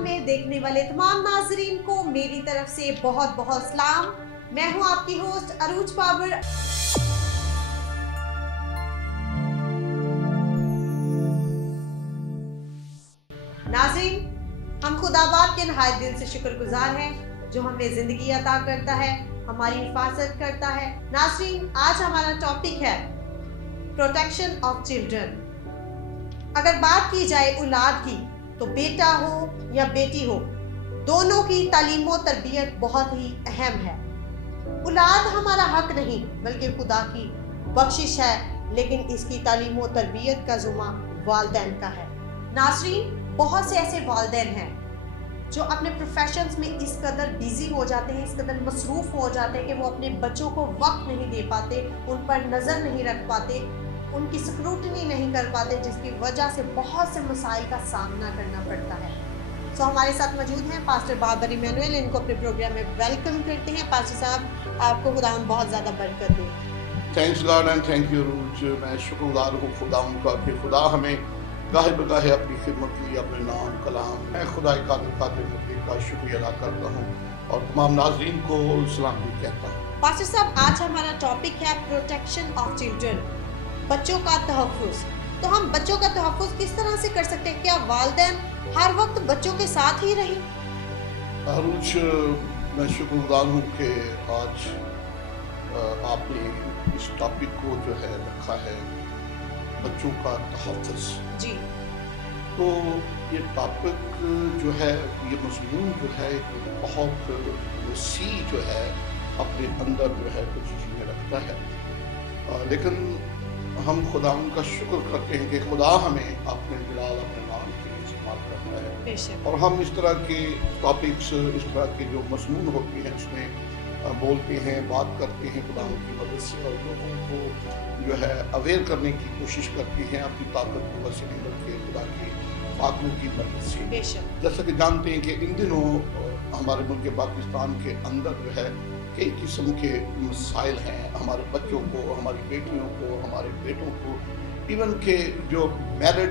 पाकिस्तान में देखने वाले तमाम नाजरीन को मेरी तरफ से बहुत बहुत सलाम। मैं हूं आपकी होस्ट अरूज पावर। नाज़रीन, हम खुदाबाद के नहायत दिल से शुक्रगुजार हैं जो हमें जिंदगी अता करता है, हमारी हिफाजत करता है। नाज़रीन, आज हमारा टॉपिक है प्रोटेक्शन ऑफ चिल्ड्रन। अगर बात की जाए औलाद की तो बेटा हो या बेटी हो, दोनों की तालीम व तरबियत बहुत ही अहम है। औलाद हमारा हक नहीं बल्कि खुदा की बख्शिश है, लेकिन इसकी तालीम व तरबियत का ज़िम्मा वालिदैन का है। नाज़रीन, बहुत से ऐसे वालिदैन हैं जो अपने प्रोफेशंस में इस कदर बिजी हो जाते हैं, इस कदर मसरूफ़ हो जाते हैं कि वो अपने बच्चों को वक्त नहीं दे पाते, उन पर नज़र नहीं रख पाते, उनकी स्क्रूटनी नहीं कर पाते, जिसकी वजह से बहुत से मसाइल का सामना करना पड़ता है। सो हमारे साथ मौजूद हैं पास्टर बाबर इमैनुअल। इनको अपने प्रोग्राम में वेलकम करते हैं। पास्टर साहब, आपको खुदा बहुत ज़्यादा बरकत दे। Thanks God and thank you रूज। मैं शुक्रगुजार हूँ खुदा का कि खुदा हमें गाहे बगाहे अपनी खिदमत के लिए अपने नाम कलाम मैं खुदा कादिर मुतलक का शुक्रिया अदा करता हूँ और तमाम नाज़रीन को सलाम भी कहता हूँ। पास्टर साहब, आज हमारा टॉपिक है प्रोटेक्शन ऑफ चिल्ड्रन, बच्चों का तहफ़्फ़ुज़। तो हम बच्चों का तहफ़्फ़ुज़ किस तरह से कर सकते हैं? क्या वालिदैन हर वक्त बच्चों के साथ ही रहें? अरूज, मैं शुक्रगुजार हूँ कि आज आपने इस टॉपिक को जो है रखा है, बच्चों का तहफ़्फ़ुज़ जी। तो ये टॉपिक जो है, ये मज़मून जो है बहुत वसी जो है अपने अंदर जो है कुछ चीज़ें रखता है, लेकिन हम खुदा का शुक्र करते हैं कि खुदा हमें अपने जलाल अपने नाम के लिए इस्तेमाल करता है और हम इस तरह के टॉपिक्स, इस तरह के जो मज़मून होती हैं उसमें बोलते हैं, बात करते हैं खुदा की मदद से और लोगों को जो है अवेयर करने की कोशिश करते हैं अपनी ताकत को से नहीं बल्कि खुदा की आत्मा की मदद से। जैसा कि जानते हैं कि इन दिनों हमारे मुल्क पाकिस्तान के अंदर जो है कई किस्म के मसाइल हैं, हमारे बच्चों को, हमारी बेटियों को, हमारे बेटों को, इवन के जो मैरिड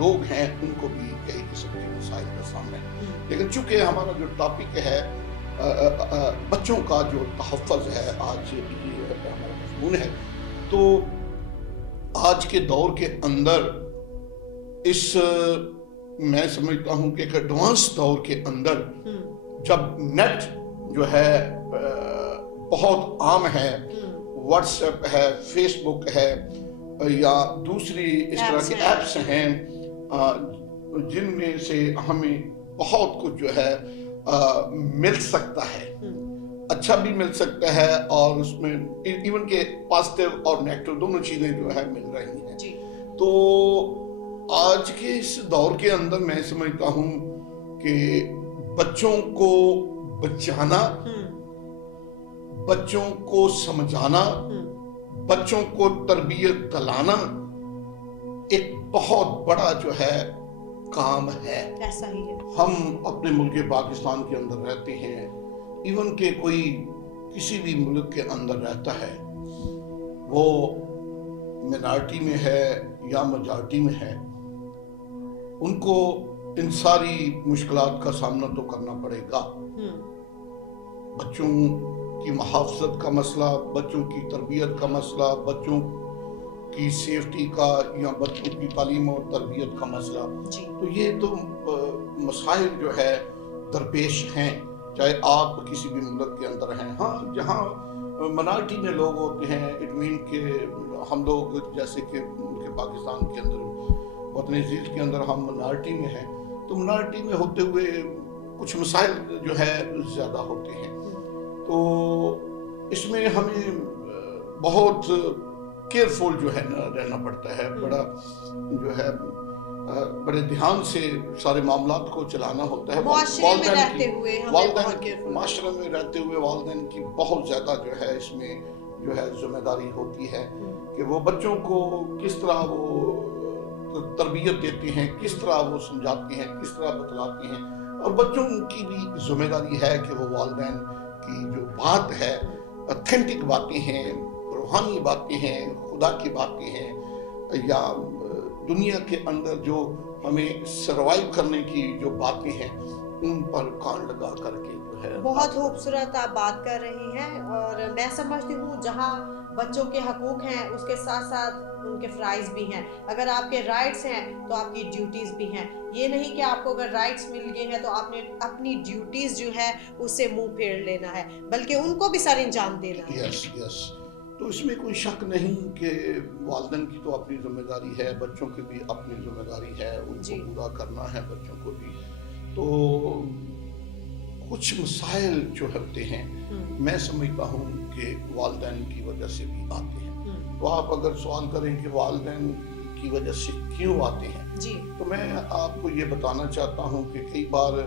लोग हैं उनको भी कई किस्म के मसाइल का सामना है। लेकिन चूँकि हमारा जो टॉपिक है बच्चों का जो तहफ़्फ़ुज़ है, आज ये हमारा मज़मून है, तो आज के दौर के अंदर इस मैं समझता हूँ कि एक एडवांस दौर के अंदर जब नेट जो है बहुत आम है, व्हाट्सएप है, फेसबुक है या दूसरी इस तरह की एप्स हैं जिनमें से हमें बहुत कुछ जो है मिल सकता है, अच्छा भी मिल सकता है और उसमें इवन के पॉजिटिव और नेगेटिव दोनों चीज़ें जो है मिल रही हैं जी। तो आज के इस दौर के अंदर मैं समझता हूँ कि बच्चों को बचाना, बच्चों को समझाना, बच्चों को तरबियत दिलाना एक बहुत बड़ा जो है काम है। ऐसा ही है। हम अपने मुल्क पाकिस्तान के अंदर रहते हैं, इवन के कोई किसी भी मुल्क के अंदर रहता है, वो मिनॉरिटी में है या मेजॉरिटी में है, उनको इन सारी मुश्किलात का सामना तो करना पड़ेगा। बच्चों की मुहाफ़ज़त का मसला, बच्चों की तरबियत का मसला, बच्चों की सेफ्टी का या बच्चों की तालीम और तरबियत का मसला, तो ये तो मसाइल जो है दरपेश हैं, चाहे आप किसी भी मुल्क के अंदर हैं। हाँ, जहाँ मिनॉरिटी में लोग होते हैं, इट मीन के हम लोग जैसे कि पाकिस्तान के अंदर वतन अज़ीज़ के अंदर हम मिनॉरिटी में हैं, तो मिनॉरिटी में होते हुए कुछ मसाइल जो है ज़्यादा होते हैं। तो इसमें हमें बहुत केयरफुल जो है ना रहना पड़ता है, बड़ा जो है बड़े ध्यान से सारे मामलात को चलाना होता है। माशरे में रहते हुए वालिदैन की बहुत ज़्यादा जो है इसमें जो है जिम्मेदारी होती है कि वो बच्चों को किस तरह वो तरबियत देते हैं, किस तरह वो समझाते हैं, किस तरह बतलाते हैं, और बच्चों की भी जिम्मेदारी है कि वो वालिदैन की जो बात है, ऑथेंटिक बातें हैं, रूहानी बातें हैं, खुदा की बातें हैं, या दुनिया के अंदर जो हमें सरवाइव करने की जो बातें हैं उन पर कान लगा करके जो है। बहुत खूबसूरत आप बात कर रही हैं, और मैं समझती हूँ जहाँ बच्चों के हकूक हैं उसके साथ साथ उनके फ़राइज़ भी हैं। अगर आपके राइट्स हैं तो आपकी ड्यूटीज़ भी हैं। ये नहीं कि आपको अगर राइट्स मिल गए हैं तो आपने अपनी ड्यूटीज़ जो है उससे मुंह फेर लेना है, बल्कि उनको भी सर अंजाम देना है। यस यस, तो इसमें कोई शक नहीं कि वालिदैन की तो अपनी जिम्मेदारी है, बच्चों की भी अपनी जिम्मेदारी है, उनको पूरा करना है बच्चों को भी। तो कुछ मसाइल जो होते हैं मैं समझता हूँ कि वालिदैन की वजह से भी आते हैं। तो आप अगर सवाल करें कि वालिदैन की वजह से क्यों आते हैं जी, तो मैं आपको ये बताना चाहता हूँ कि कई बार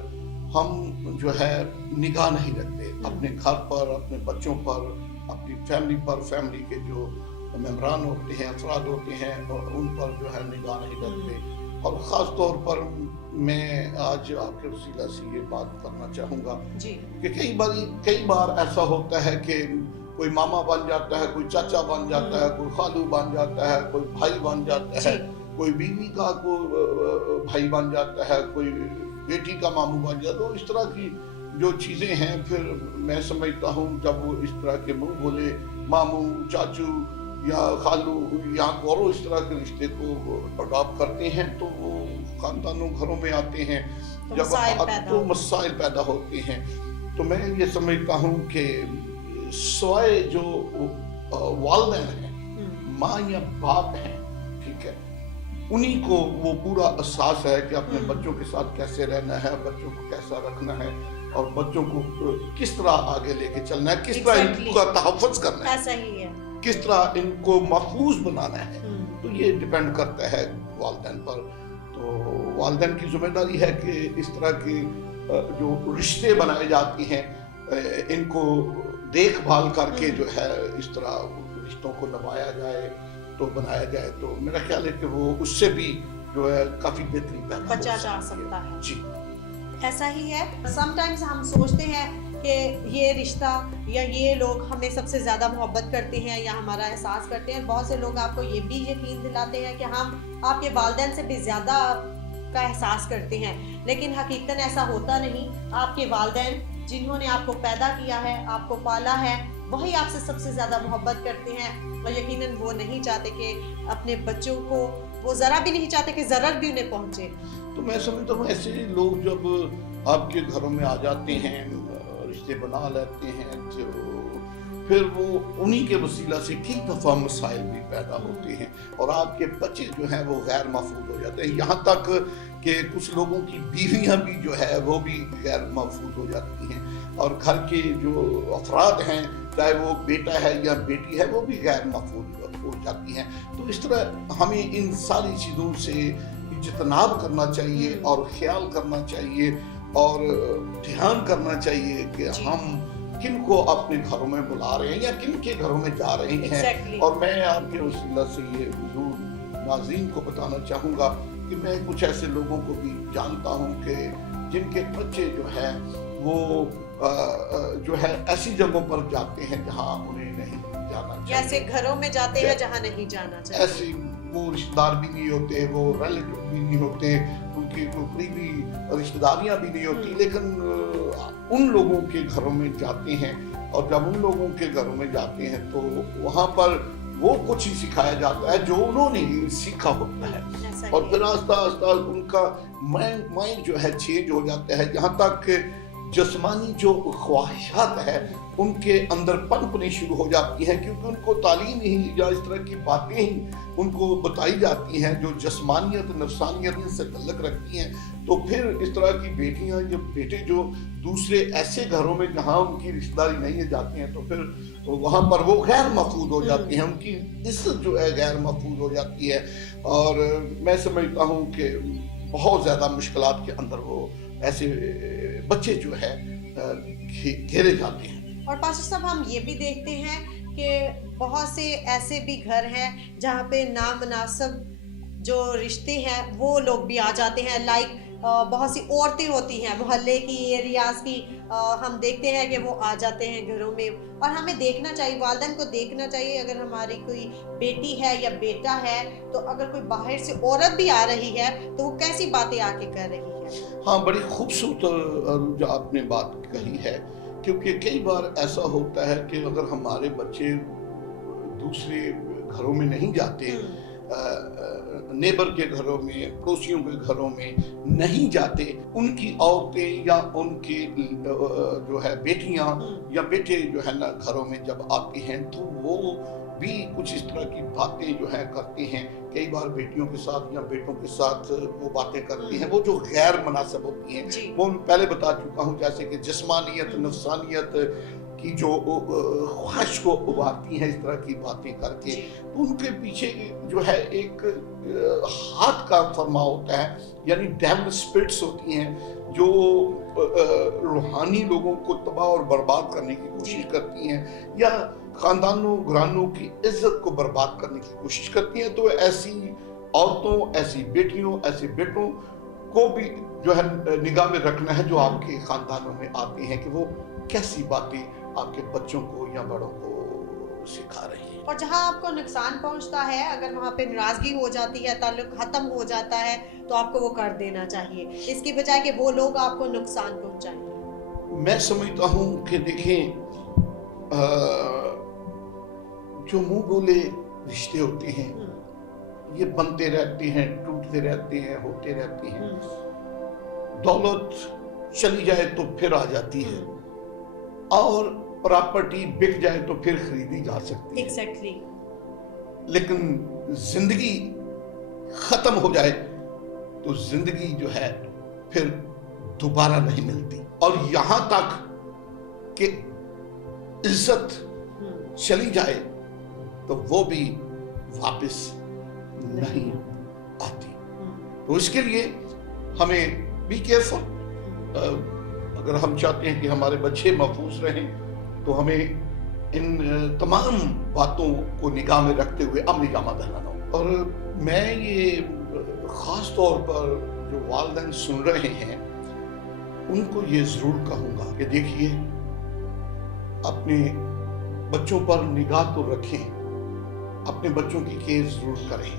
हम जो है निगाह नहीं रखते अपने घर पर, अपने बच्चों पर, अपनी फैमिली पर, फैमिली के जो मेम्बरान होते हैं, अफराद होते हैं, और उन पर जो है निगाह नहीं रखते। और ख़ास तौर पर मैं आज आपके वसीला से ये बात करना चाहूँगा कि कई बार ऐसा होता है कि कोई मामा बन जाता है, कोई चाचा बन जाता है, कोई खालू बन जाता है, कोई भाई बन जाता है, कोई बीवी का कोई भाई बन जाता है, कोई बेटी का मामू बन जाता है। तो इस तरह की जो चीज़ें हैं, फिर मैं समझता हूँ जब वो इस तरह के मुँह बोले मामू, चाचू या खालू या और इस तरह के रिश्ते को अडॉप्ट करते हैं तो वो खानदानों घरों में आते हैं, जब मसाइल पैदा होते हैं। तो मैं ये समझता हूँ कि सवाए जो वालिदैन हैं, माँ या बाप हैं, ठीक है, उन्हीं को वो पूरा एहसास है कि अपने बच्चों के साथ कैसे रहना है, बच्चों को कैसा रखना है, और बच्चों को किस तरह आगे लेके चलना है, किस तरह इनका तहफ़्फ़ुज़ करना है, ऐसा ही है, किस तरह इनको महफूज बनाना है। तो ये डिपेंड करता है वालिदैन पर। तो वालिदैन की जिम्मेदारी है कि इस तरह की जो रिश्ते बनाए जाते हैं इनको देखभाल करके जो है इस तरह रिश्तों को निभाया जाए, तो बनाया जाए। तो मेरा ख्याल है कि वो उससे भी जो है काफ़ी बेहतरी पैदा बचा जा सकता है। जी, ऐसा ही है। समटाइम्स हम सोचते हैं कि ये रिश्ता या ये लोग हमें सबसे ज़्यादा मोहब्बत करते हैं या हमारा एहसास करते हैं। बहुत से लोग आपको ये भी यकीन दिलाते हैं कि हम आपके वालिदैन से भी ज़्यादा का एहसास करते हैं, लेकिन हकीकतन ऐसा होता नहीं। आपके वालिदैन जिन्होंने आपको पैदा किया है, आपको पाला है, वही आपसे सबसे ज़्यादा मोहब्बत करते हैं, और यकीनन वो नहीं चाहते कि अपने बच्चों को, वो ज़रा भी नहीं चाहते कि ज़रर भी उन्हें पहुँचे। तो मैं समझता हूँ ऐसे लोग जब आपके घरों में आ जाते हैं, रिश्ते बना लेते हैं, तो फिर वो उन्हीं के वसीला से कई दफ़ा मसाइल भी पैदा होते हैं, और आपके बच्चे जो हैं वो गैर महफूज हो जाते हैं। यहाँ तक कि कुछ लोगों की बीवियाँ भी जो है वो भी गैर महफूज हो जाती हैं, और घर के जो अफराद हैं, चाहे वो बेटा है या बेटी है, वो भी गैर महफूज हो जाती हैं। तो इस तरह हमें इन सारी चीज़ों से इज्तनाब करना चाहिए और ख्याल करना चाहिए और ध्यान करना चाहिए कि हम किन को अपने घरों में बुला रहे हैं या किन के घरों में जा रहे हैं। और मैं आपके वसीला से ये हुजूर नाज़रीन को बताना चाहूँगा कि मैं कुछ ऐसे लोगों को भी जानता हूँ कि जिनके बच्चे जो हैं वो जो है ऐसी जगहों पर जाते हैं जहाँ उन्हें नहीं जाना चाहिए, ऐसे घरों में जाते हैं जहाँ नहीं जाना चाहिए। ऐसे वो रिश्तेदार भी नहीं होते, वो रिलेटिव भी नहीं होते, उनकी करीबी रिश्तेदारियां भी नहीं होती, लेकिन उन लोगों के घरों में जाते हैं, और जब उन लोगों के घरों में जाते हैं तो वहाँ पर वो कुछ ही सिखाया जाता है जो उन्होंने सीखा होता है, और फिर आस्ता आस्ता उनका माइंड जो है चेंज हो जाता है, यहाँ तक जिस्मानी जो ख्वाहिशात है उनके अंदर पनपनी शुरू हो जाती हैं, क्योंकि उनको तालीम ही या इस तरह की बातें ही उनको बताई जाती हैं जो जिस्मानियत नफ्सानियत से तल्लुक़ रखती हैं। तो फिर इस तरह की बेटियां या बेटे जो दूसरे ऐसे घरों में जहाँ उनकी रिश्तेदारी नहीं है जाते हैं, तो फिर वहाँ पर वो गैर महफूज हो जाती हैं, उनकी इज्जत जो है गैर महफूज हो जाती है, और मैं समझता हूँ कि बहुत ज़्यादा मुश्किलात के अंदर वो ऐसे बच्चे जो है घेरे जाते हैं। और पास्टर साहब, हम ये भी देखते हैं कि बहुत से ऐसे भी घर हैं जहाँ पे नामुनासिब जो रिश्ते हैं वो लोग भी आ जाते हैं। लाइक बहुत सी औरतें होती हैं मोहल्ले की, एरियाज की, हम देखते हैं कि वो आ जाते हैं घरों में, और हमें देखना चाहिए, वालिदैन को देखना चाहिए, अगर हमारी कोई बेटी है या बेटा है तो अगर कोई बाहर से औरत भी आ रही है तो वो कैसी बातें आके कर रही है। हाँ, बड़ी खूबसूरत जो आपने बात कही है, क्योंकि कई बार ऐसा होता है कि अगर हमारे बच्चे दूसरे घरों में नहीं जाते, नेबर के घरों में, पड़ोसियों के घरों में नहीं जाते, उनकी औरतें या उनकी जो है बेटियां या बेटे जो है ना घरों में जब आती हैं तो वो भी कुछ इस तरह की बातें जो है करती हैं। कई बार बेटियों के साथ या बेटों के साथ वो बातें करती हैं वो जो गैर मुनासिब होती हैं। वो मैं पहले बता चुका हूँ, जैसे कि जिस्मानियत, नफ्सानियत की जो ख्वाहिश को उभारती हैं इस तरह की बातें करके, तो उनके पीछे जो है एक हाथ का फरमा होता है, यानी डेविल स्पिरिट्स होती हैं जो रूहानी लोगों को तबाह और बर्बाद करने की कोशिश करती हैं या खानदानों घरानों की इज्जत को बर्बाद करने की कोशिश करती हैं। तो ऐसी औरतों, ऐसी बेटियों, ऐसे बेटों को भी जो है निगाह में रखना है जो आपके खानदानों में आते हैं कि वो कैसी बातें आपके बच्चों को या बड़ों को सिखा रही है। और जहाँ आपको नुकसान पहुँचता है, अगर वहाँ पे नाराजगी हो जाती है, ताल्लुक खत्म हो जाता है, तो आपको वो कर देना चाहिए, इसकी बजाय कि वो लोग आपको नुकसान पहुँचाएं। मैं समझता हूँ कि देखें, जो मुंह बोले रिश्ते होते हैं ये बनते रहते हैं, टूटते रहते हैं, होते रहते हैं। दौलत चली जाए तो फिर आ जाती है और प्रॉपर्टी बिक जाए तो फिर खरीदी जा सकती है। Exactly. लेकिन जिंदगी खत्म हो जाए तो जिंदगी जो है फिर दोबारा नहीं मिलती, और यहां तक कि इज्जत चली जाए तो वो भी वापस नहीं आती। तो इसके लिए हमें बी केयरफुल, अगर हम चाहते हैं कि हमारे बच्चे महफूज रहें तो हमें इन तमाम बातों को निगाह में रखते हुए अमली जामा पहनाना हो। और मैं ये खास तौर पर जो वालिदैन सुन रहे हैं उनको ये जरूर कहूँगा कि देखिए, अपने बच्चों पर निगाह तो रखें, अपने बच्चों की केयर जरूर करें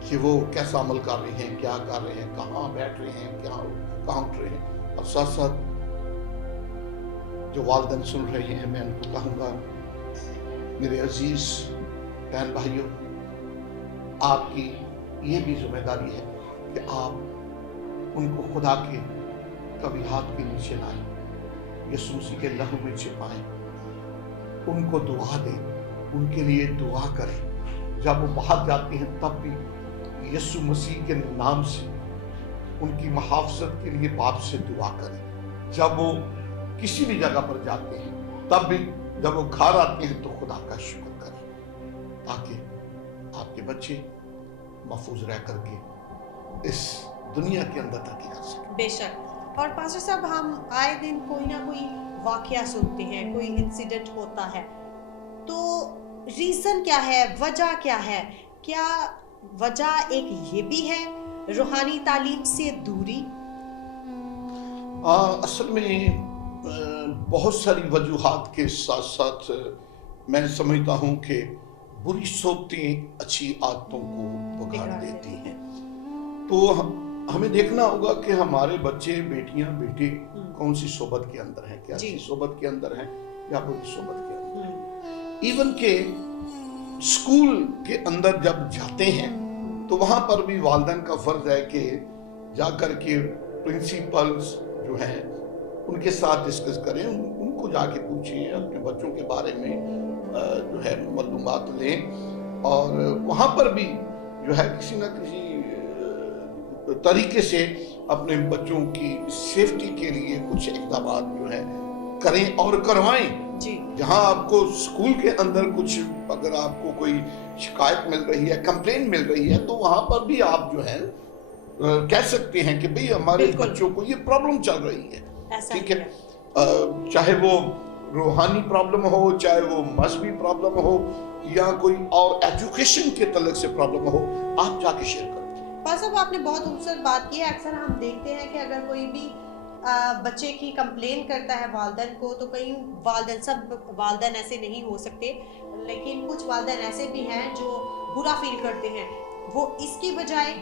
कि वो कैसा अमल कर रहे हैं, क्या कर रहे हैं, कहाँ बैठ रहे हैं, कहाँ उठ रहे हैं। और साथ साथ जो वालिदैन सुन रहे हैं, मैं उनको कहूँगा, मेरे अजीज बहन भाइयों, आपकी ये भी जिम्मेदारी है कि आप उनको खुदा के कभी हाथ के नीचे लाएं, यीशु मसीह के लहू में छिपाएं, उनको दुआ दें, उनके लिए दुआ करें। जब वो बाहर जाते हैं तब भी यीशु मसीह के नाम से उनकी मुहाफ़ज़त के लिए बाप से दुआ करें। जब वो किसी भी जगह पर जाते हैं तब भी जब वो घर आते हैं तो खुदा का शुक्र करें, ताकि आपके बच्चे महफूज रह करके इस दुनिया के अंदर तरक्की कर सकें। बेशक। और पास्टर साहब, हम आए दिन कोई ना कोई वाकया सुनते हैं, कोई इंसिडेंट होता है, तो रीज़न क्या है, वजह क्या है? क्या वजह एक ये भी है रूहानी तालीम से दूरी? असल में बहुत सारी वजूहात के साथ साथ मैं समझता हूँ कि बुरी सोबतें अच्छी आदतों को बिगाड़ देती हैं। तो हमें देखना होगा कि हमारे बच्चे, बेटियां, बेटे कौन सी सोबत के अंदर हैं, क्या अच्छी सोबत के अंदर हैं या बुरी सोबत के अंदर। इवन के स्कूल के अंदर जब जाते हैं तो वहां पर भी वालिदैन का फर्ज है कि जाकर के प्रिंसिपल्स जो हैं उनके साथ डिस्कस करें, उनको जाके पूछें, अपने बच्चों के बारे में जो है मालूमात लें, और वहाँ पर भी जो है किसी न किसी तरीके से अपने बच्चों की सेफ्टी के लिए कुछ इक़दाम जो है करें और करवाएं। जहाँ आपको स्कूल के अंदर कुछ, अगर आपको कोई शिकायत मिल रही है, कंप्लेन मिल रही है, तो वहाँ पर भी आप जो है कह सकते हैं कि भाई हमारे बच्चों को ये प्रॉब्लम चल रही है, ठीक है। चाहे वो रूहानी प्रॉब्लम हो, चाहे वो मजहबी प्रॉब्लम हो, या कोई और एजुकेशन के तलक से प्रॉब्लम हो, आप जाके शेयर करें। पास साहब आपने बहुत खूबसूरत बात की है। अक्सर हम देखते हैं कि अगर कोई भी बच्चे की कंप्लेन करता है वालिदैन को, तो कई वालिदैन, सब वालिदैन ऐसे नहीं हो सकते, लेकिन कुछ वालिदैन ऐसे भी हैं जो बुरा फील करते हैं। वो इसकी बजाय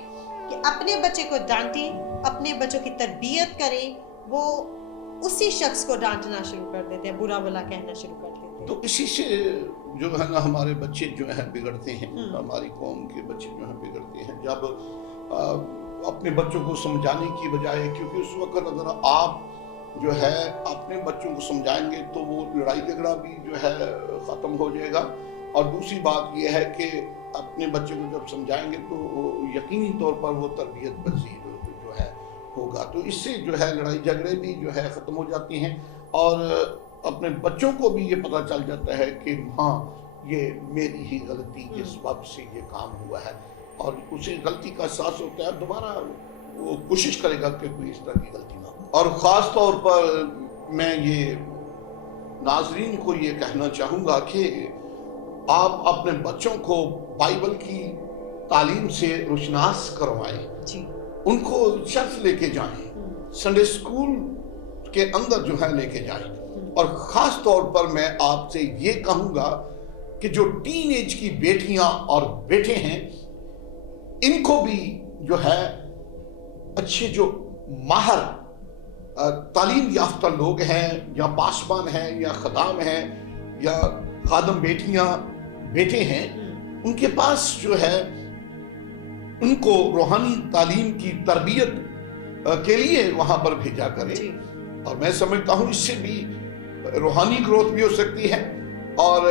कि अपने बच्चे को डांटें, अपने बच्चों की तरबियत करें, वो उसी शख्स को डांटना शुरू कर देते हैं, बुरा भला कहना शुरू कर देते हैं। तो इसी से जो है ना हमारे बच्चे जो है बिगड़ते हैं, हमारी कौम के बच्चे जो है बिगड़ते हैं। जब अपने बच्चों को समझाने की बजाय, क्योंकि उस वक्त अगर आप जो है अपने बच्चों को समझाएंगे तो वो लड़ाई झगड़ा भी जो है ख़त्म हो जाएगा। और दूसरी बात ये है कि अपने बच्चे को जब समझाएंगे तो यकीनी तौर पर वो तरबियत पजीर जो है होगा। तो इससे जो है लड़ाई झगड़े भी जो है ख़त्म हो जाती हैं और अपने बच्चों को भी ये पता चल जाता है कि हाँ, ये मेरी ही गलती के सबब से ये काम हुआ है, और उसे गलती का एहसास होता है, दोबारा वो कोशिश करेगा कि कोई इस तरह की गलती ना हो। और ख़ास तौर पर मैं ये नाज़रीन को ये कहना चाहूँगा कि आप अपने बच्चों को बाइबल की तालीम से रोशनास करवाएं जी। उनको चर्च लेके जाएं, संडे स्कूल के अंदर जो है लेके जाएं। और ख़ास तौर पर मैं आपसे ये कहूँगा कि जो टीन एज की बेटियां और बेटे हैं, इनको भी जो है अच्छे जो माहर तालीम याफ्ता लोग हैं, या पासबान हैं, या खदाम हैं, या खादम बेटियां बेटे हैं, उनके पास जो है उनको रूहानी तालीम की तरबियत के लिए वहां पर भेजा करें। और मैं समझता हूं इससे भी रूहानी ग्रोथ भी हो सकती है और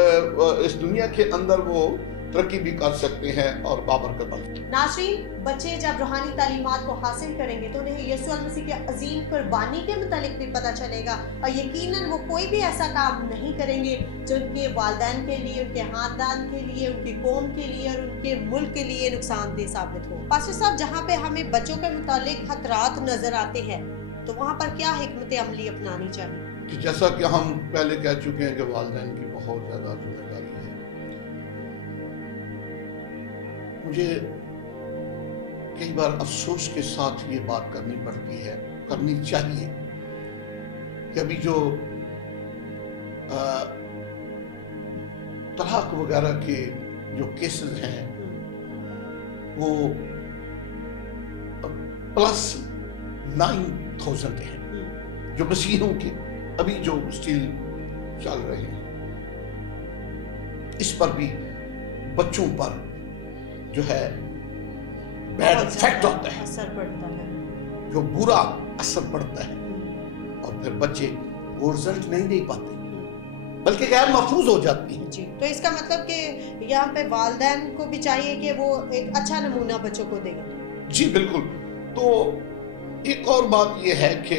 इस दुनिया के अंदर वो तरक्की भी कर सकते हैं और बाबरकत बन सकते हैं। नाज़रीन, बच्चे जब रूहानी तालीमात को हासिल करेंगे तो उन्हें यीशु मसीह के अजीम कुर्बानी के मुतालिक भी पता चलेगा, और यकीनन वो कोई भी ऐसा काम नहीं करेंगे जो उनके वालिदैन के लिए, उनके खानदान के लिए, उनकी कौम के लिए और उनके मुल्क के लिए नुकसानदेह साबित हो। पास्टर साहब, जहाँ पे हमें बच्चों के मुतालिक खतरात नजर आते हैं, तो वहाँ पर क्या हिकमत अमली अपनानी चाहिए? कि जैसा कि हम पहले कह चुके हैं कि वालिदैन की बहुत ज़्यादा जिम्मेदारी है। मुझे कई बार अफसोस के साथ ये बात करनी पड़ती है, करनी चाहिए, कि अभी जो तलाक वगैरह के जो केसेस हैं वो +9,000 हैं जो मसीहों के अभी जो स्टिल चल रहे हैं। इस पर भी बच्चों पर जो है बैड इफेक्ट होता है, असर पड़ता है, जो बुरा असर पड़ता है, और फिर बच्चे वो रिजल्ट नहीं दे पाते बल्कि गैर महफूज हो जाती हैं। जी, तो इसका मतलब कि यहाँ पे वालिदैन को भी चाहिए कि वो एक अच्छा नमूना बच्चों को दें। जी बिल्कुल। तो एक और बात ये है कि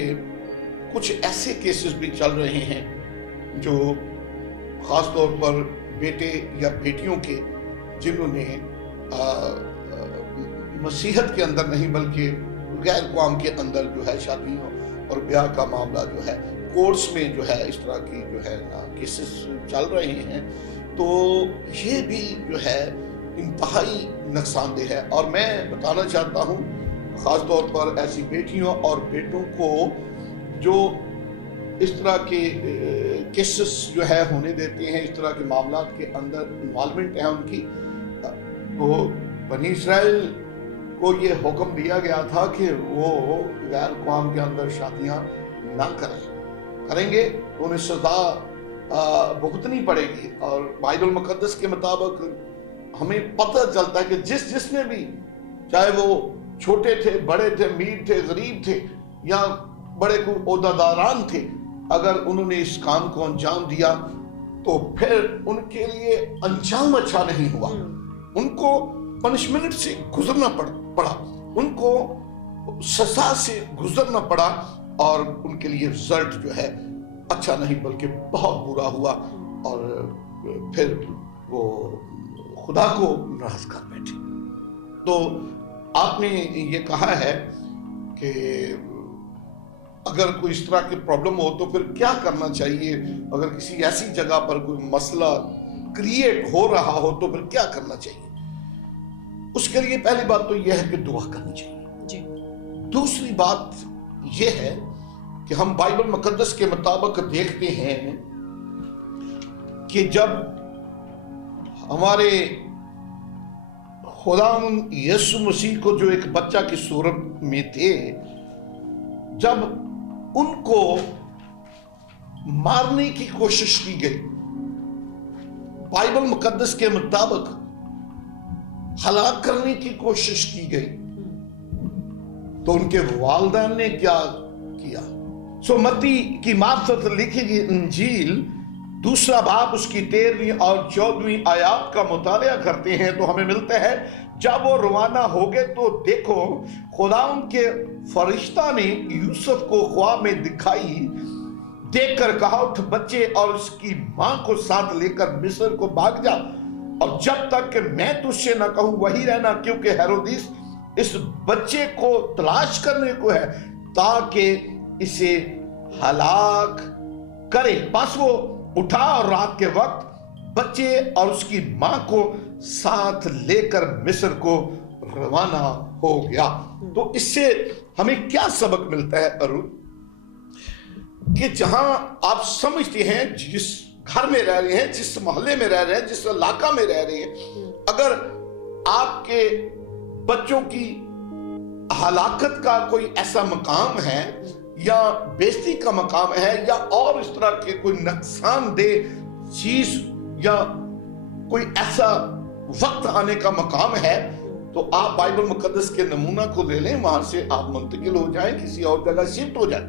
कुछ ऐसे केसेस भी चल रहे हैं जो खास तौर पर बेटे या बेटियों के, जिन्होंने मसीहत के अंदर नहीं बल्कि गैर कौम के अंदर जो है शादियों और ब्याह का मामला जो है कोर्ट्स में जो है इस तरह की जो है केसेस चल रहे हैं। तो ये भी जो है इंतहाई नुकसानदेह है। और मैं बताना चाहता हूँ ख़ास तौर पर ऐसी बेटियों और बेटों को जो इस तरह के केसेस जो है होने देते हैं, इस तरह के मामलात के अंदर इन्वॉल्वमेंट है उनकी, तो बनी इस्राइल को ये हुक्म दिया गया था कि वो गैर कौम के अंदर शादियां ना करेंगे तो उन्हें सजा भुगतनी पड़ेगी। और बाइबल मुकद्दस के मुताबिक हमें पता चलता है कि जिसने भी, चाहे वो छोटे थे, बड़े थे, अमीर थे, गरीब थे, या बड़े कोई ओहदेदारान थे, अगर उन्होंने इस काम को अंजाम दिया तो फिर उनके लिए अंजाम अच्छा नहीं हुआ, उनको पनिशमेंट से गुजरना पड़ा, उनको सजा से गुजरना पड़ा, और उनके लिए रिजल्ट जो है अच्छा नहीं बल्कि बहुत बुरा हुआ, और फिर वो खुदा को नाराज कर बैठे। तो आपने ये कहा है कि अगर कोई इस तरह की प्रॉब्लम हो तो फिर क्या करना चाहिए, अगर किसी ऐसी जगह पर कोई मसला क्रिएट हो रहा हो तो फिर क्या करना चाहिए। اس کے لیے پہلی بات تو یہ ہے کہ دعا کرنی چاہیے جی۔ دوسری بات یہ ہے کہ ہم بائبل مقدس کے مطابق دیکھتے ہیں کہ جب ہمارے خداوند یسوع مسیح کو جو ایک بچہ کی صورت میں تھے، جب ان کو مارنے کی کوشش کی گئی، بائبل مقدس کے مطابق ہلاک کرنے کی کوشش کی گئی، تو ان کے والدین نے کیا کیا؟ سو متی کی معرفت لکھی گئی انجیل 2 باب اس کی 13 اور 14 آیات کا مطالعہ کرتے ہیں تو ہمیں ملتا ہے جب وہ روانہ ہو گئے تو دیکھو خداوند کے فرشتہ نے یوسف کو خواب میں دکھائی، دیکھ کر کہا اٹھ بچے اور اس کی ماں کو ساتھ لے کر مصر کو بھاگ جا، اور جب تک کہ میں تجھ سے نہ کہوں وہی رہنا، کیونکہ ہیرودیس اس بچے کو تلاش کرنے کو ہے تاکہ اسے ہلاک کرے۔ بس وہ اٹھا اور رات کے وقت بچے اور اس کی ماں کو ساتھ لے کر مصر کو روانہ ہو گیا۔ تو اس سے ہمیں کیا سبق ملتا ہے ارون؟ کہ جہاں آپ سمجھتے ہیں جس گھر میں رہ رہے ہیں، جس محلے میں رہ رہے ہیں، جس علاقہ میں رہ رہے ہیں، اگر آپ کے بچوں کی ہلاکت کا کوئی ایسا مقام ہے یا بےزتی کا مقام ہے یا اور اس طرح کے کوئی نقصان دہ چیز یا کوئی ایسا وقت آنے کا مقام ہے، تو آپ بائبل مقدس کے نمونہ کو لے لیں، وہاں سے آپ منتقل ہو جائیں، کسی اور جگہ شفٹ ہو جائیں،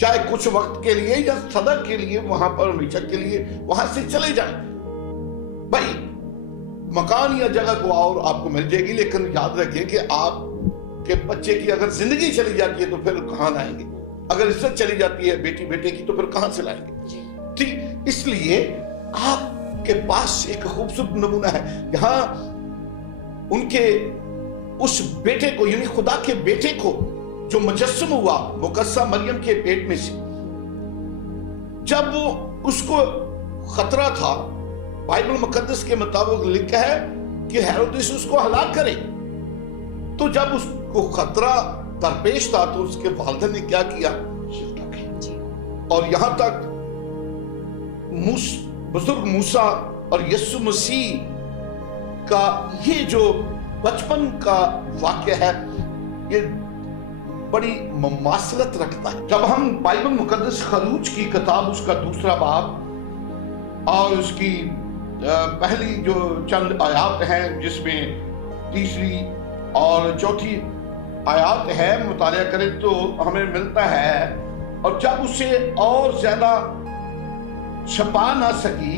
چاہے کچھ وقت کے لیے یا صدا کے لیے، وہاں پر ہمیشہ کے لیے وہاں سے چلے جائیں۔ بھائی مکان یا جگہ کو اور آپ کو مل جائے گی، لیکن یاد رکھیں کہ آپ کے بچے کی اگر زندگی چلی جاتی ہے تو پھر کہاں لائیں گے؟ اگر عزت چلی جاتی ہے بیٹی بیٹے کی تو پھر کہاں سے لائیں گے؟ ٹھیک، اس لیے آپ کے پاس ایک خوبصورت نمونہ ہے۔ یہاں ان کے اس بیٹے کو، یعنی خدا کے بیٹے کو جو مجسم ہوا مقدسہ مریم کے پیٹ میں سے، جب وہ اس کو خطرہ تھا، بائبل مقدس کے مطابق لکھا ہے کہ ہیرودیس اس کو ہلاک کرے، تو جب اس کو خطرہ درپیش تھا تو اس کے والدین نے کیا کیا؟ اور یہاں تک بزرگ موسیٰ اور یسوع مسیح کا یہ جو بچپن کا واقعہ ہے، یہ بڑی مماثلت رکھتا ہے۔ جب ہم بائبل مقدس خروج کی کتاب اس کا 2 باب اور اس کی پہلی جو چند آیات ہیں، جس میں 3 اور 4 آیات ہے، مطالعہ کریں تو ہمیں ملتا ہے، اور جب اسے اور زیادہ چھپا نہ سکی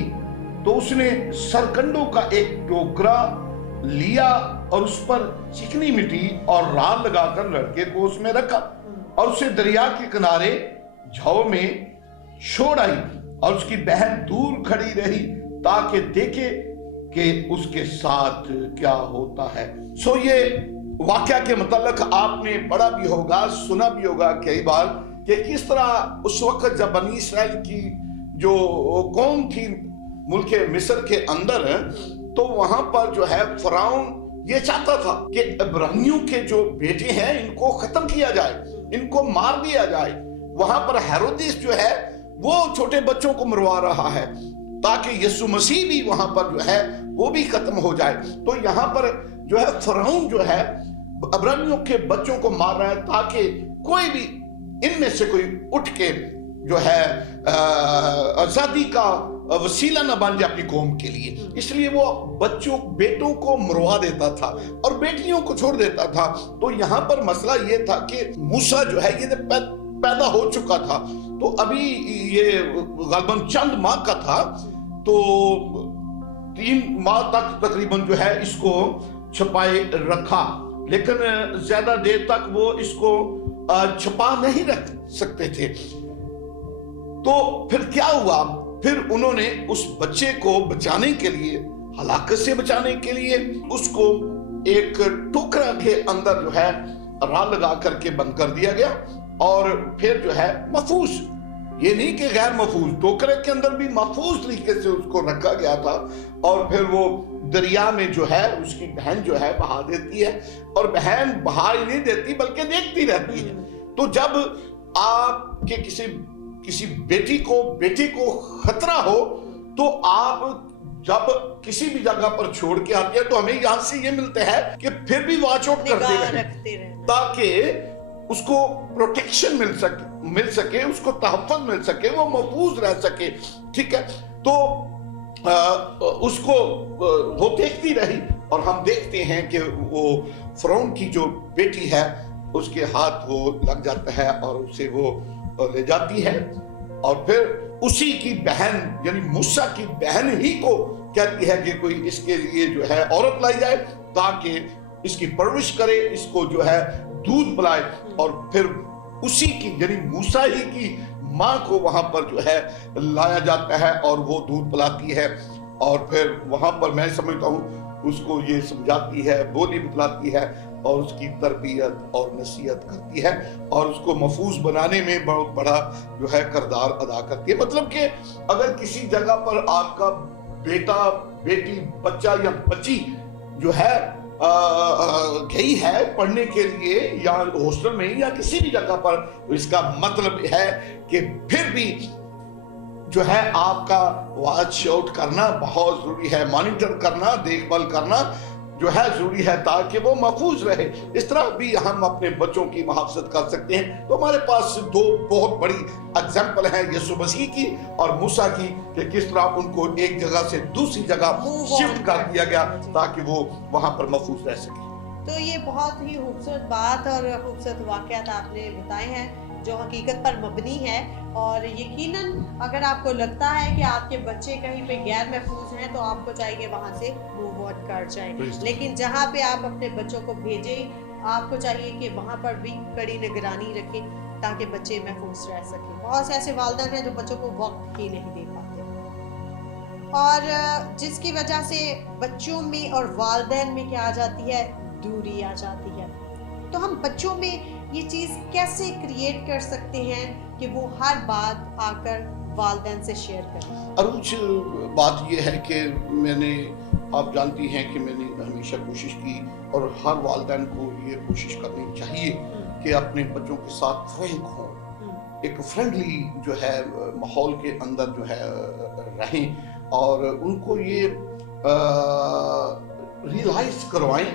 تو اس نے سرکنڈوں کا ایک ٹوکرا لیا اور اس پر چکنی مٹی اور رال لگا کر لڑکے کو اس میں رکھا اور اسے دریا کے کنارے جھاؤ میں چھوڑ آئی، اور اس کی بہن دور کھڑی رہی تاکہ دیکھے کہ اس کے ساتھ کیا ہوتا ہے۔ سو یہ واقعہ کے متعلق آپ نے پڑھا بھی ہوگا، سنا بھی ہوگا کئی بار، کہ کس طرح اس وقت جب بنی اسرائیل کی جو قوم تھی ملک مصر کے اندر، تو وہاں پر جو ہے فرعون یہ چاہتا تھا کہ عبرانیوں کے جو بیٹے ہیں ان کو ختم کیا جائے، ان کو مار دیا جائے۔ وہاں پر ہیرودیس جو ہے وہ چھوٹے بچوں کو مروا رہا ہے تاکہ یسوع مسیح بھی وہاں پر جو ہے وہ بھی ختم ہو جائے۔ تو یہاں پر جو ہے فرعون جو ہے عبرانیوں کے بچوں کو مار رہا ہے تاکہ کوئی بھی ان میں سے کوئی اٹھ کے جو ہے آزادی کا وسیلہ نہ بن جائے اپنی قوم کے لیے، اس لیے وہ بیٹوں کو مروا دیتا تھا اور بیٹیوں کو چھوڑ دیتا تھا۔ تو یہاں پر مسئلہ یہ تھا کہ موسیٰ جو ہے یہ پیدا ہو چکا تھا، تو ابھی یہ غالباً چند ماہ کا تھا، تو 3 ماہ تک تقریباً جو ہے اس کو چھپائے رکھا، لیکن زیادہ دیر تک وہ اس کو چھپا نہیں رکھ سکتے تھے۔ تو پھر کیا ہوا؟ پھر انہوں نے اس بچے کو بچانے کے لیے، ہلاکت سے بچانے کے لیے، اس کو ایک ٹوکرا کے اندر جو ہے رال لگا کر کے بند کر دیا گیا، اور پھر جو ہے محفوظ، یہ نہیں کہ غیر محفوظ، ٹوکرے کے اندر بھی محفوظ طریقے سے اس کو رکھا گیا تھا، اور پھر وہ دریا میں جو ہے اس کی بہن جو ہے بہا دیتی ہے، اور بہن بہا ہی نہیں دیتی بلکہ دیکھتی رہتی ہے۔ تو جب آپ کے کسی بیٹی کو خطرہ ہو تو آپ جب کسی بھی جگہ پر چھوڑ کے آتے ہیں تو ہمیں یہاں سے یہ ملتا ہے کہ پھر بھی واچ آؤٹ کرتے رہیں تاکہ اس کو پروٹیکشن مل سکے، اس کو تحفظ مل سکے، وہ محفوظ رہ سکے، ٹھیک ہے۔ تو اس کو وہ دیکھتی رہی، اور ہم دیکھتے ہیں کہ وہ فرعون کی جو بیٹی ہے اس کے ہاتھ وہ لگ جاتا ہے اور اسے وہ لے جاتی ہے، اور پھر اسی کی بہن یعنی موسیٰ کی بہن ہی کو کہتی ہے کہ کوئی اس کے لیے جو ہے عورت لائی جائے تاکہ اس کی پرورش کرے، اس کو جو ہے دودھ پلائے، اور پھر اسی کی یعنی موسیٰ ہی کی ماں کو وہاں پر جو ہے لایا جاتا ہے اور وہ دودھ پلاتی ہے، اور پھر وہاں پر میں سمجھتا ہوں اس کو یہ سمجھاتی ہے، بولی بتلاتی ہے، اور اس کی تربیت اور نصیحت کرتی ہے، اور اس کو محفوظ بنانے میں بہت بڑا جو ہے کردار ادا کرتی ہے۔ مطلب کہ اگر کسی جگہ پر آپ کا بیٹا، بیٹی، بچہ یا بچی جو ہے گئی ہے پڑھنے کے لیے یا ہاسٹل میں یا کسی بھی جگہ پر، اس کا مطلب ہے کہ پھر بھی جو ہے آپ کا واچ آؤٹ کرنا بہت ضروری ہے، مانیٹر کرنا، دیکھ بھال کرنا جو ہے ضروری ہے تاکہ وہ محفوظ رہے۔ اس طرح بھی ہم اپنے بچوں کی محافظت کر سکتے ہیں۔ تو ہمارے پاس دو بہت بڑی اگزامپل ہیں، یسوع مسیح کی اور موسیٰ کی، کہ کس طرح ان کو ایک جگہ سے دوسری جگہ شفٹ کر دیا گیا تاکہ وہ وہاں پر محفوظ رہ سکے۔ تو یہ بہت ہی خوبصورت بات اور خوبصورت واقعات آپ نے بتائے ہیں جو حقیقت پر مبنی ہے، اور یقیناً اگر آپ کو لگتا ہے کہ آپ کے بچے کہیں پہ غیر محفوظ ہیں تو آپ کو چاہیے وہاں سے موو آؤٹ کر جائیں، لیکن جہاں پہ آپ اپنے بچوں کو بھیجیں آپ کو چاہیے کہ وہاں پر بھی کڑی نگرانی رکھیں تاکہ بچے محفوظ رہ سکیں۔ بہت سے ایسے والدین ہیں جو بچوں کو وقت ہی نہیں دے پاتے، اور جس کی وجہ سے بچوں میں اور والدین میں کیا آ جاتی ہے، دوری آ جاتی ہے۔ تو ہم بچوں میں یہ چیز کیسے کریٹ کر سکتے ہیں کہ وہ ہر بات آ کر والدین سے شیئر کریں؟ عروج، بات یہ ہے کہ آپ جانتی ہیں کہ میں نے ہمیشہ کوشش کی، اور ہر والدین کو یہ کوشش کرنی چاہیے کہ اپنے بچوں کے ساتھ فرینک ہوں، ایک فرینڈلی جو ہے ماحول کے اندر جو ہے رہیں، اور ان کو یہ ریئلائز کروائیں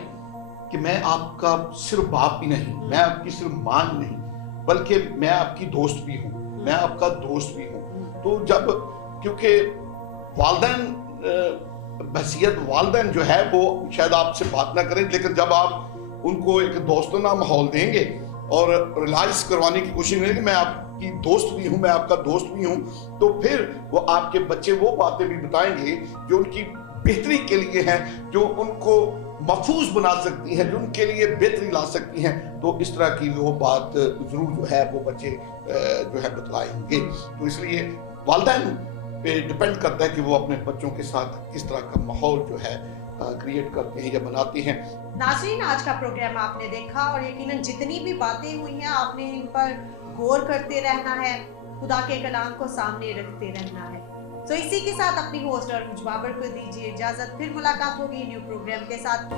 کہ میں آپ کا صرف باپ بھی نہیں، میں آپ کی صرف ماں نہیں، بلکہ میں آپ کی دوست بھی ہوں، میں آپ کا دوست بھی ہوں۔ تو جب کیونکہ والدین بحثیت والدین جو ہے وہ شاید آپ سے بات نہ کریں، لیکن جب آپ ان کو ایک دوستانہ ماحول دیں گے اور ریلائز کروانے کی کوشش کریں گے کہ میں آپ کی دوست بھی ہوں، میں آپ کا دوست بھی ہوں، تو پھر وہ آپ کے بچے وہ باتیں بھی بتائیں گے جو ان کی بہتری کے لیے ہیں، جو ان کو محفوظ بنا سکتی ہیں، جو ان کے لیے بہتری لا سکتی ہیں۔ تو اس طرح کی وہ بات ضرور جو ہے وہ بچے جو ہے بتلائیں گے۔ تو اس لیے والدین پہ ڈپینڈ کرتا ہے کہ وہ اپنے بچوں کے ساتھ کس طرح کا ماحول جو ہے کریٹ کرتے ہیں یا بناتے ہیں۔ ناظرین، آج کا پروگرام آپ نے دیکھا، اور یقیناً جتنی بھی باتیں ہوئی ہیں آپ نے ان پر غور کرتے رہنا ہے، خدا کے کلام کو سامنے رکھتے رہنا ہے۔ تو اسی کے ساتھ اپنی ہوسٹ اور بابر کو دیجیے اجازت، پھر ملاقات ہوگی نیو پروگرام کے ساتھ۔